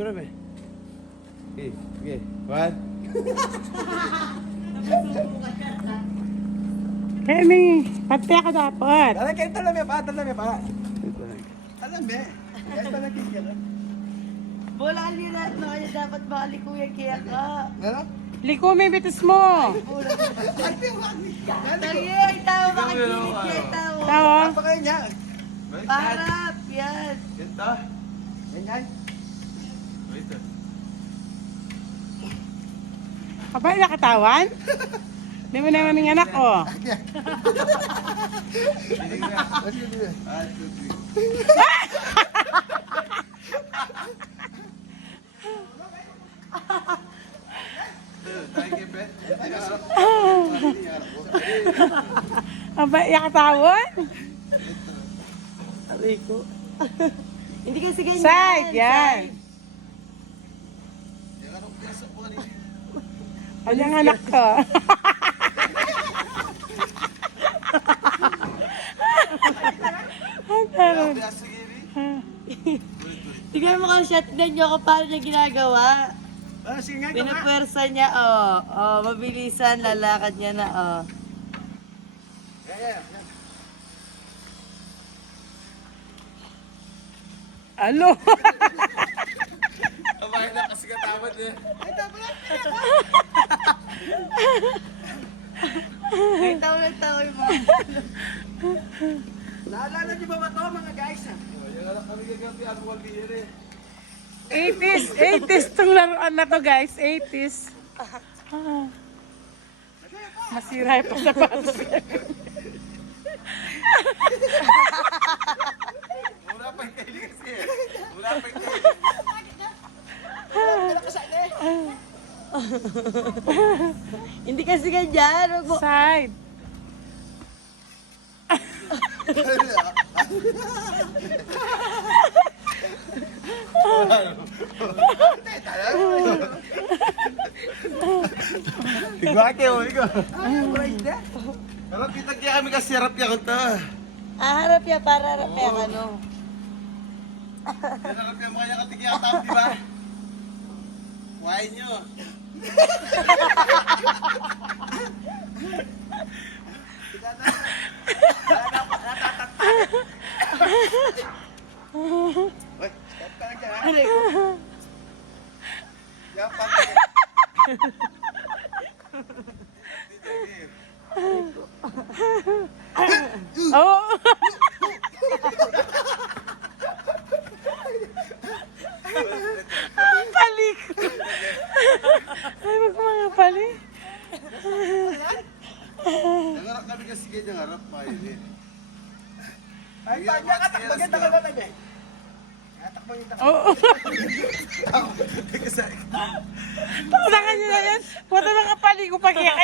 Picture ba? Okay, sige. One. Kemi, pati ka dapat. Alam kayo talam ya pa, talam ya pa. Alam eh. Kaya talam kikira. Bola lirat na kaya dapat bali kuya kaya ka. Ano? Liko may bitis mo. Tayo, tayo makikinig kaya tayo. Tawa. Apa kayo niya? Parap, yan. Ito. Ganyan. Ito. Abay, nakatawan? Di mo naman ng anak ko. Abay, nakatawan? Aray ko. Hindi kasi ganyan. Side, yan. Ano ang anak ko? Tignan mo kang shot na nyo kung paano niya ginagawa. Sige nga, Pinapwersa niya, mabilisan, lalakad niya na, Ano? Abay na kasi katawad eh. Ay, tawa yung mga. Naalala niyo ba ito mga guys? Yung anak kami gagampi ang wall here eh. 80s tong laruan na to guys, 80s. Masira yung pasapatos. Mura pa yung kaili kasi eh. Mura pa yung Hindi kasi ganyan. Side. Tigwa kayo, ikaw. Pero kita kaya kami kasi harap ya kung to. Harap ya, para harap ya, ano. Yan harap ya, makanya katigya tao, di ba? Kuhain nyo. Uy, stop ka lang dyan, ha? Aray ko. Yan, pag- Oh! Palik! Ay, wag mga pali. Nangarap kami kasi ganyan harap pa yun eh. Ay, pag nakatakbo ka talaga tabi. Nakatakbo yung takbo. Oo. Kasi Tawag na kanya na yan. Wala mga pali ko pag